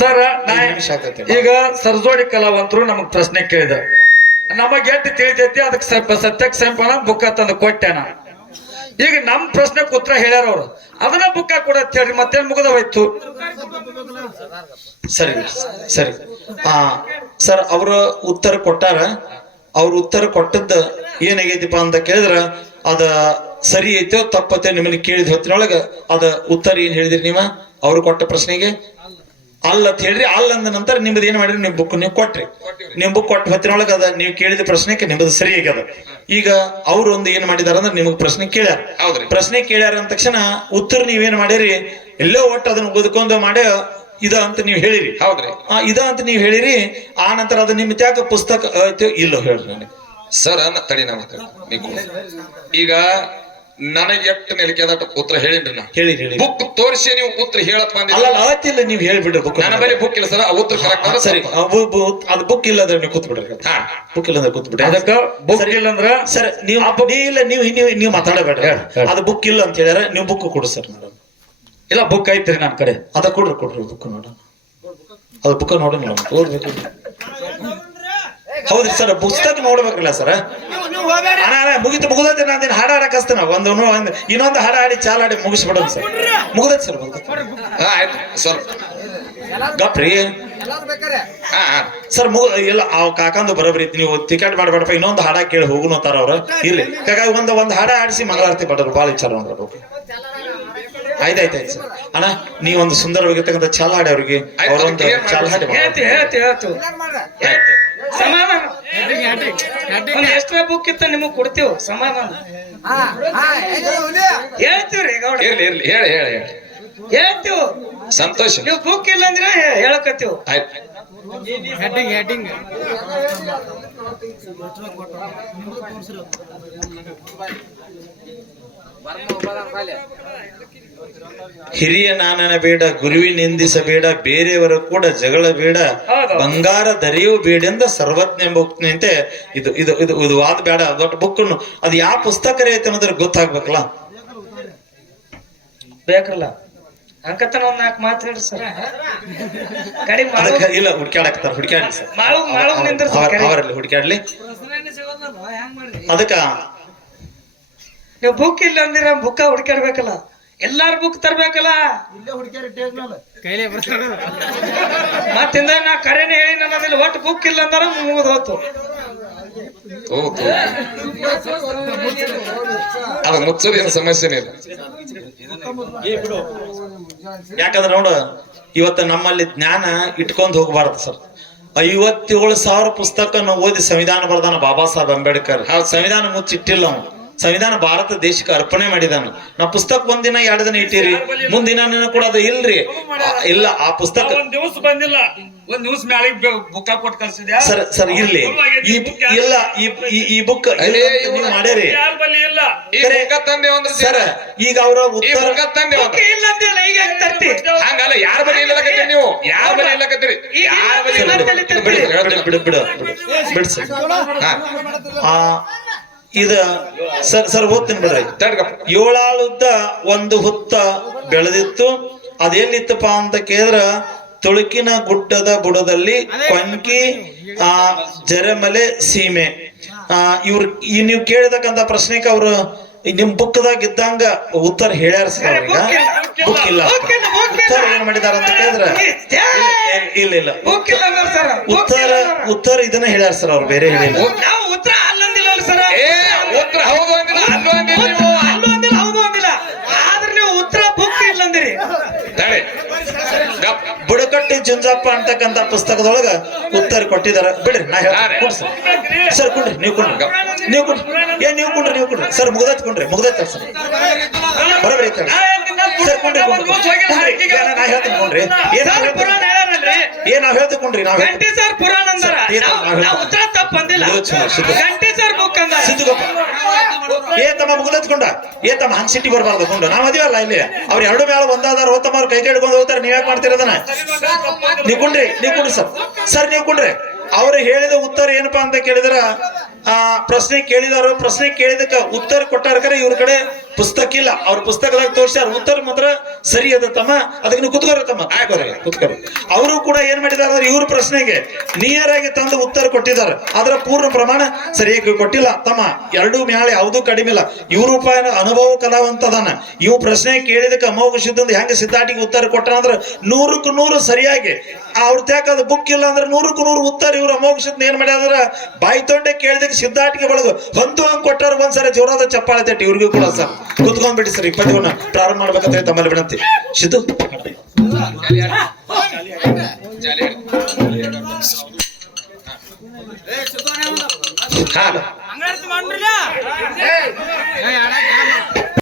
Sir. ಈಗ ಸರ್ಜೋಡಿ ಕಲಾವಂತರು ನಮಗ್ ಪ್ರಶ್ನೆ ಕೇಳಿದ ನಮಗ್ ಎಷ್ಟು ತಿಳಿತೈತಿ ಅದಕ್ಕೆ ಸ್ವಲ್ಪ ಸತ್ಯಕ್ ಸಂಪನ ಬುಕ್ಕ ತಂದು ಕೊಟ್ಟೆನ. ಈಗ ನಮ್ ಪ್ರಶ್ನೆ ಉತ್ತರ ಹೇಳ್ಯಾರ ಅವ್ರು. ಅದನ್ನ ಬುಕ್ಕ ಕೊಡತ್ ಹೇಳ್ರಿ ಮತ್ತೇನ್ ಮುಗದ ಹೋಯ್ತು ಸರಿ ಸರಿ. ಆ ಸರ್ ಅವ್ರ ಉತ್ತರ ಕೊಟ್ಟಾರ. ಅವ್ರ ಉತ್ತರ ಕೊಟ್ಟದ್ದ ಏನಾಗೈತಿಪ್ಪ ಅಂತ ಕೇಳಿದ್ರ ಅದ ಸರಿ ಐತೋ ತಪ್ಪತ್ತೋ ನಿಮ್ಮನ್ನ ಕೇಳಿದ ಹೊತ್ತಿನೊಳಗ ಅದ ಉತ್ತರ ಏನ್ ಹೇಳಿದ್ರಿ ನೀವ? ಅವ್ರು ಕೊಟ್ಟ ಪ್ರಶ್ನೆಗೆ? ಅಲ್ಲ ಅಂತ ಹೇಳ್ರಿ ಅಲ್ಲ ಅಂದ ನಂತರ ನಿಮ್ದು ಏನ್ ಮಾಡಿರಿ? ನಿಮ್ ಬುಕ್ ನೀವು ಕೊಟ್ರಿ. ನಿಮ್ ಬುಕ್ ಕೊಟ್ಟ ಹೊತ್ತಿನೊಳಗ ಅದ ನೀವು ಕೇಳಿದ ಪ್ರಶ್ನೆಗೆ ನಿಮ್ದು ಸರಿ ಆಗ್ಯದ. ಈಗ ಅವ್ರು ಒಂದು ಏನ್ ಮಾಡಿದಾರ ಅಂದ್ರೆ ನಿಮಗ್ ಪ್ರಶ್ನೆ ಕೇಳ್ಯಾರ. ಹೌದ್ರಿ. ಪ್ರಶ್ನೆ ಕೇಳ್ಯಾರ ಅಂದ ತಕ್ಷಣ ಉತ್ತರ ನೀವೇನ್ ಮಾಡಿರಿ? ಎಲ್ಲೋ ಒಟ್ಟು ಅದನ್ನ ಓದ್ಕೊಂಡು ಮಾಡಿ ಇದ ಅಂತ ನೀವು ಹೇಳಿರಿ. ಹೌದ್ರಿ. ಆ, ಇದ ಅಂತ ನೀವು ಹೇಳಿರಿ ಆ ನಂತರ ಅದು ನಿಮ್ಮ ತ್ಯಾಗ ಪುಸ್ತಕ ಇಲ್ಲ ಇಲ್ಲೋ ಹೇಳ್ರಿ ನನಗೆ. ಸರ್ ತಡಿ ನಾವು ಈಗ ನನಗೆ ಎಷ್ಟು ನೆಲಿಕೆದಾಟ ಉತ್ತರ ಹೇಳಿನ್ರಿ ನಾ. ಹೇಳಿ ಹೇಳಿ. ಬುಕ್ ತೋರಿಸಿ ನೀವು ಉತ್ತರ ಹೇಳಪ್ಪ ಅಲ್ಲ ಅವತ್ತಿಲ್ಲ ನೀವು ಹೇಳ್ಬಿಡ್ರಿ ಬುಕ್ ನನ್ನ ಬಳಿ ಬುಕ್ ಇಲ್ಲ ಸರ್ ಆ ಉತ್ತರ ಕರೆಕ್ಟ್ ಅಂದ್ರೆ ಸರಿ. ಅದು ಬುಕ್ ಇಲ್ಲ ಅಂದ್ರೆ ನೀವು ಕೂತ್ ಬಿಡ್ರಿ ಹಾ. ಬುಕ್ ಇಲ್ಲ ಅಂದ್ರೆ ಕೂತ್ ಬಿಡ್ರಿ ಅದಕ್ಕೆ ಬುಕ್ ಇಲ್ಲ ಅಂದ್ರೆ ಸರ್ ನೀವು ಇಲ್ಲ ನೀವು ನೀವು ನೀವು ಮಾತಾಡಬೇಡ್ರಿ. ಅದು ಬುಕ್ ಇಲ್ಲ ಅಂತ ಹೇಳಿದ್ರೆ ನೀವು ಬುಕ್ ಕೊಡು ಸರ್ ಮೇಡಮ್ ಇಲ್ಲ ಬುಕ್ ಐತ್ರಿ ನನ್ನ ಕಡೆ. ಅದ ಕೊಡ್ರಿ ಕೊಡ್ರಿ ಬುಕ್ ನೋಡೋಣ. ಅದು ಬುಕ್ ನೋಡೋಣ ನೋಡಿ ಓದ್ಬೇಕು. ಹೌದ್ರಿ ಸರ್ ಪುಸ್ತಕ ನೋಡ್ಬೇಕಲ್ಲ ಸರ್. ಮುಗಿತು ಮುಗಿದೈತೆ ನಾನು ಹಾಡ ಹಾಡು ಹಾಡಕ್ ಹಚ್ತೇನೆ ಒಂದು ಒಂದು ಇನ್ನೊಂದು ಹಾಡ ಹಾಡಿ ಚಾಲ್ ಹಾಡಿ ಮುಗಿಸ್ಬಿಡೋಣ ಸರ್. ಮುಗಿದೈತೆ ಸರ್ ಹಾ ಆಯ್ತು ಸರ್. ಗಪ್ರಿ ಹಾ ಹಾ. ಸರ್ ಮುಗ ಇಲ್ಲ ಅವ್ ಕಾಕಂದು ಬರೋಬ್ರಿ ನೀವು ಟಿಕೆಟ್ ಮಾಡ್ಬೇಡಪ್ಪ ಇನ್ನೊಂದು ಹಾಡ ಕೇಳಿ ಹೋಗುನು ಅಂತಾರ ಅವ್ರ. ಇಲ್ಲಿ ಕಾಕ ಒಂದು ಒಂದು ಹಾಡ ಆಡಿಸಿ ಮಂಗಳಾರತಿ ಬಡರು ಭಾಳ ವಿಚಾರ ಅಂದ್ರೆ ಆಯ್ತಾಯ್ತು ಆಯ್ತು ಸರ್. ಅಣ್ಣ ನೀವೊಂದು ಒಂದು ಸುಂದರವಾಗಿರ್ತಕ್ಕಂಥ ಚಾಲ ಹಾಡಿ ಅವ್ರಿಗೆ. ಅವರೊಂದು. ಚಾಲ ಹಾಡಿ ಹೇಳ್ತಿ ಹೇಳ್ತಿ ಹೇಳ್ತಿ ಹೇಳ್ತಿ. ಸಮಾಧಾನ. ಎಕ್ಸ್ಟ್ರಾ ಬುಕ್ ಇತ್ತ ನಿಮಗ್ ಕೊಡ್ತೀವಿ ಸಮಾಧಾನ. ಹೇಳ್ತೀವ್ರಿ ಗೌಡ. ಇರ್ಲಿ ಇರ್ಲಿ ಹೇಳಿ ಹೇಳಿ ಹೇಳಿ. ಹೇಳ್ತೀವಿ. ಸಂತೋಷ. ನೀವು ಬುಕ್ ಇಲ್ಲ ಅಂದ್ರೆ ಹೇಳಕತ್ತೀವಿ ಆಯ್ತು. ಹಿರಿಯ ನಾನನ ಬೇಡ ಗುರುವಿನ ನಿಂದಿಸಬೇಡ ಬೇರೆಯವರ ಕೂಡ ಜಗಳ ಬೇಡ. ಬಂಗಾರ ದರಿಯು ಬೇಡೆಂದ ಸರ್ವಜ್ಞ ಎಂಬ ಉಕ್ತಿನಂತೆ ಇದು ಇದು ಇದು ಇದು ವಾದ ಬೇಡ ದೊಡ್ಡ ಬುಕ್ ಅದು ಯಾವ ಪುಸ್ತಕ ಐತೆ ಅನ್ನೋದ್ರ ಗೊತ್ತಾಗ್ಬೇಕಲ್ಲ? ಬೇಕಲ್ಲ ಅಂಕತನ ಒಂದ್ ನಾಲ್ಕು ಮಾತು ಹೇಳ್ರಿ ಸರ್. ಕಡಿಮೆ ಮಾಡು ಅದಕ್ಕೆ ಇಲ್ಲ ಹುಡ್ಕ್ಯಾಡಕ್ತಾರ ಹುಡ್ಕ್ಯಾಡ್ಲಿ ಸರ್. ಮಾಳು ಮಾಳು ನಿಂದ್ರ ಅವರ- ಅವರಲ್ಲಿ ಹುಡುಕಾಡ್ಲಿ ಅದಕ್ಕ ನೀವು ಬುಕ್ ಇಲ್ಲ ಅಂದಿರ ಬುಕ್ಕ ಹುಡ್ಕಾಡ್ಬೇಕಲ್ಲ ಎಲ್ಲಾರು ಬುಕ್ ತರ್ಬೇಕಲ್ಲ? ಮತ್ತಿಂದ ನಾ ಕರೆನೇ ಹೇಳಿ ನನ್ನದಿಲ್ಲ ಒಟ್ಟು ಬುಕ್ ಇಲ್ಲ ಅಂದ್ರ ಮುಗಿದು ಹೋತು. ಅದು ಮುಚ್ಚೋದು ಏನು ಸಮಸ್ಯೆನೇ ಇಲ್ಲ. ಯಾಕಂದ್ರೆ ನೋಡು ಇವತ್ತು ನಮ್ಮಲ್ಲಿ ಜ್ಞಾನ ಇಟ್ಕೊಂಡು ಹೋಗ್ಬಾರ್ದು ಸರ್. ಐವತ್ತೇಳು ಸಾವಿರ ಪುಸ್ತಕ ಓದಿ ಸಂವಿಧಾನ ಬರ್ದಾನ ಬಾಬಾ ಸಾಹೇಬ್ ಅಂಬೇಡ್ಕರ್. ಆ ಸಂವಿಧಾನ ಮುಚ್ಚಿಟ್ಟಿಲ್ಲ ಅವನು. ಸಂವಿಧಾನ ಭಾರತ ದೇಶಕ್ಕೆ ಅರ್ಪಣೆ ಮಾಡಿದಾನು ನಾ ಪುಸ್ತಕ ಒಂದಿನ ಎರಡು ದಿನ ಇಟ್ಟಿರಿ. ಮುಂದಿನ ದಿನ ಕೂಡ ಅದು ಇಲ್ರಿ. ಆ, ಇಲ್ಲ ಆ ಪುಸ್ತಕ ಒಂದ್ ದಿವಸ ಬಂದಿಲ್ಲ. ಒಂದ್ ದಿವಸ ಮ್ಯಾಲಿಗೆ ಕೊಟ್ಟು ಕಳ್ಸಿದ್ಯಾ ಸರ್ ಸರ್ ಇರ್ಲಿ. ಈ ಇಲ್ಲ ಈ ಬುಕ್ ಮಾಡ್ಯಾರಿ ಇಲ್ಲ ಸರ್ ಈಗ ಅವರ ಉತ್ತರ ತಂದೆ ಇಲ್ಲ ಈಗ ಹೆಂಗ್ ತರ್ತಿ? ಹಂಗಲ್ಲ ಯಾರ ಬಳಿ ಇಲ್ಲಕತ್ತೀರಿ ನೀವು? ಯಾರ ಬಳಿ ಇಲ್ಲಕತ್ತೀರಿ ಯಾರ ಬಳಿ ಇಲ್ಲ? ಮತ್ತೆ ಬಿಡು, ಇದ ಸರ್ ಸರ್ ಓದ್ತೀನಿ ಬಿಡ್ರಿ. ಏಳಾಳುದ್ದ ಒಂದು ಹುತ್ತ ಬೆಳೆದಿತ್ತು. ಅದೆಲ್ಲಿತ್ತಪ್ಪ ಅಂತ ಕೇಳಿದ್ರ ತುಳುಕಿನ ಗುಡ್ಡದ ಬುಡದಲ್ಲಿ ಕೊಂಕಿ ಆ ಜರಮಲೆ ಸೀಮೆ. ಆ ಇವ್ರ ಈ ನೀವು ಕೇಳಿದಕ್ಕಂತ ಪ್ರಶ್ನೆಗೆ ಅವ್ರು ನಿಮ್ ಬುಕ್ದಾಗ ಇದ್ದಂಗ ಉತ್ತರ ಹೇಳ್ಯಾರ ಸರ್ ಬುಕ್ ಇಲ್ಲ ಉತ್ತರ ಏನ್ ಮಾಡಿದಾರ ಅಂತ ಕೇಳಿದ್ರ? ಇಲ್ಲ, ಇಲ್ಲ ಇಲ್ಲ. ಇಲ್ಲ ಸರ್. ಉತ್ತರ ಉತ್ತರ ಇದನ್ನ ಹೇಳ್ಯಾರ ಸರ್ ಅವ್ರು ಬೇರೆ ಹೇಳಿಲ್ಲ. ಹೌದು ಅಂದಿಲ್ಲ ಅಲ್ಲೂ ಅಂದಿಲ್ಲ ನೀವು? ಅಲ್ಲೂ ಅಂದಿಲ್ಲ ಹೌದು ಅಂದಿಲ್ಲ. ಆದ್ರೆ ನೀವು ಉತ್ತರ ಬುಕ್ ಇಲ್ಲ ಅಂದಿರಿ. ತಡಿ ಗಪ್. ಬುಡಕಟ್ಟಿ ಜುಂಜಪ್ಪ ಅಂತಕ್ಕಂತ ಪುಸ್ತಕದೊಳಗ ಉತ್ತರ ಕೊಟ್ಟಿದಾರ ಬಿಡ್ರಿ ನಾ ಹೇಳ್ತೀನಿ. ಕೊಡ್ರಿ ಸರ್. ಸರ್ ಕೊಡ್ರಿ ನೀವು ಕೊಡ್ರಿ. ನೀವು ಕೊಡ್ರಿ. ಏ ನೀವು ಕುಂಡ್ರಿ ನೀವು ಕುಂಡ್ರಿ. ಸರ್ ಮುಗ್ದೈತ್ ಕೊಡ್ರಿ ಮುಗ್ದೈತ್ ಸರ್. ಬರೋಬ್ರಿ ಸರ್. ಕೊಡ್ರಿ. ನಾ ಹೇಳ್ತೀನಿ ಕೊಡ್ರಿ. ಹೇಳ್ಯಾರಲ್ರಿ ಏನ್ ನಾವ್ ಹೇಳ್ತೀವಿ ಕೊಡ್ರಿ ನಾವ್ ಹೇಳ್ತೀವಿ ಸರ್ ಪುರಾಣ ಅಂದ್ರ ನಾವು- ಉತ್ತರ ತಪ್ಪ ಅಂದಿಲ್ಲ. ಗಂಟೆ ಸರ್ ಬುಕ್ ಅಂದ ಏ ತಮ್ಮ ಮುಗ್ದೈತ್ಕೊಂಡ ಏ ತಮ್ಮ ಹಂಗ್ ಸಿಟಿ ಬರಬಾರ್ದು ಕೊಂಡು ನಾವ್ ಅದಿವಲ್ಲ ಇಲ್ಲಿ. ಅವ್ರ ಎರಡು ಮೇಳ ಒಂದಾದಾರ ಹೋತಮ್ಮ ಅವ್ರ ಕೈ ಹಿಡ್ಕೊಂಡು ಹೋಗ್ತಾರೆ. ನೀವ್ ಯಾಕೆ ಮಾಡ್ತಿರೋದನ್ನ ನೀವು ಕುಂಡ್ರಿ ನೀವು ಕುಂಡ್ರಿ ಸರ್. ಸರ್ ನೀವು ಕುಂಡ್ರಿ. ಅವ್ರು ಹೇಳಿದ ಉತ್ತರ ಏನಪ್ಪಾ ಅಂತ ಕೇಳಿದ್ರ ಆ ಪ್ರಶ್ನೆ ಕೇಳಿದವರು ಪ್ರಶ್ನೆ ಕೇಳಿದಕ್ಕ ಉತ್ತರ ಕೊಟ್ಟಾರ ಕರೆ ಇವ್ರ ಕಡೆ ಪುಸ್ತಕ ಇಲ್ಲ ಅವ್ರ ಪುಸ್ತಕದಾಗ ತೋರ್ಸ್ಯಾರ, ಉತ್ತರ ಮಾತ್ರ ಸರಿ ಅದ ತಮ್ಮ, ಅದಕ್ಕೆ ಕುತ್ಕೋರ ತಮ್ಮ. ಕುತ್ಕೋರ. ಅವರು ಕೂಡ ಏನ್ ಮಾಡಿದಾರೆ ಅಂದ್ರೆ ಇವ್ರ ಪ್ರಶ್ನೆಗೆ ನಿಯರ್ ಆಗಿ ತಂದು ಉತ್ತರ ಕೊಟ್ಟಿದ್ದಾರೆ. ಅದರ ಪೂರ್ಣ ಪ್ರಮಾಣ ಸರಿಯಾಗಿ ಕೊಟ್ಟಿಲ್ಲ. ತಮ್ಮ, ಎರಡು ಮ್ಯಾಳೆ ಯಾವುದೂ ಕಡಿಮೆ ಇಲ್ಲ. ಇವ್ರ ರೂಪಾಯಿನ ಅನುಭವ ಕಲಾವಂತದಾನ. ಇವ್ ಪ್ರಶ್ನೆ ಕೇಳಿದಕ್ಕೆ ಅಮೋಘ ಸಿದ್ಧಂದು ಹೆಂಗ ಸಿದ್ಧಾಟಿಗೆ ಉತ್ತರ ಕೊಟ್ಟ ಅಂದ್ರೆ ನೂರಕ್ಕೂ ನೂರು ಸರಿಯಾಗಿ. ಅವ್ರ ತ್ಯಾಕ ಅದು ಬುಕ್ ಇಲ್ಲ ಅಂದ್ರೆ ನೂರಕ್ಕೂ ನೂರು ಉತ್ತರ ಇವ್ರ ಅಮೋಘ ಸಿದ್ಧ ಏನ್ ಮಾಡ್ಯಾರ ಬಾಯಿ ತೊಂಡೆ ಕೇಳಿದಕ್ಕೆ ಸಿದ್ಧಾಟಿಗೆ ಬಳಗು. ಹೊಂದು ಹಂಗ್ ಕೊಟ್ಟಾರ ಒಂದ್ಸರಿ ಜೋರಾದ ಚಪ್ಪಾಳೆ ತಟ್ಟಿ ಇವ್ರಿಗೂ ಕೂಡ ಸರ್. ಕುತ್ಕೊಂಡ್ಬಿಡಿ ಸರ್ ಇಪ್ಪತ್ತವನ್ನ ಪ್ರಾರಂಭ ಮಾಡ್ಬೇಕಂತ ತಮ್ಮಲ್ಲಿ ವಿನಂತಿ ಸಿದ್ದು ಹಾ